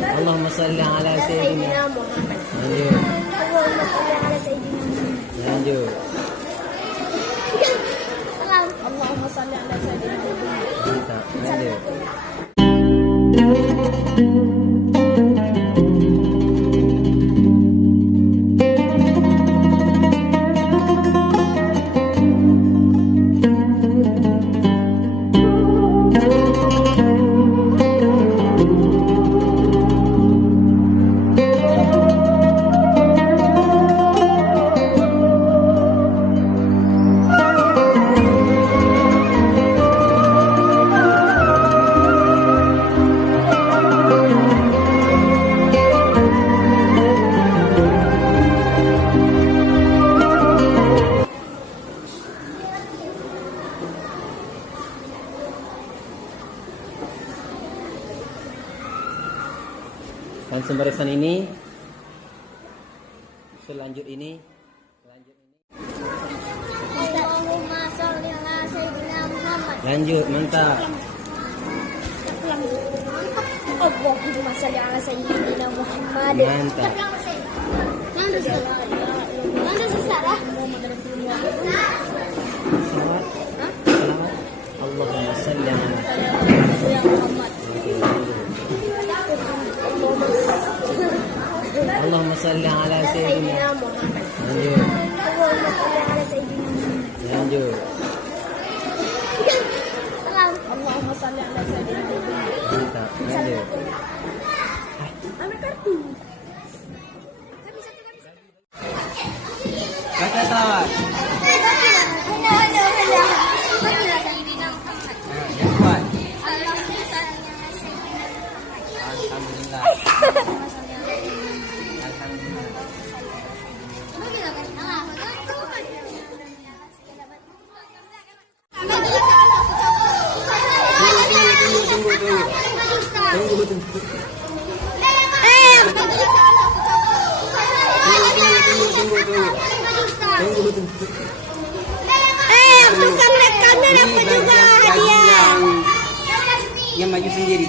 Allahumma salli ala Sayyidina Muhammad. Lanjut. Allahumma salli ala Sayyidina Muhammad. Lanjut. Allahumma salli ala Sayyidina Muhammad. Mantap. Lanjut. Langsung barisan ini. Selanjut ini. Allahumma salli ala Sayyidina Muhammad. Lanjut, mantap. Allahumma salli ala Sayyidina Muhammad. Mantap. Mana sesalah? Salawat. Allahumma salli ala Muhammad. Allahumma salli ala Sayyidina Muhammad. Lanjut. Allahumma salli ala Sayyidina Muhammad. Lanjut. Allahumma salli ala Sayyidina Muhammad. Mantap. Lanjut. Anak kartu. Baca salawat. Yang kuat. Alhamdulillah. Bukan kamera aku juga hadiah. Yang maju sendiri.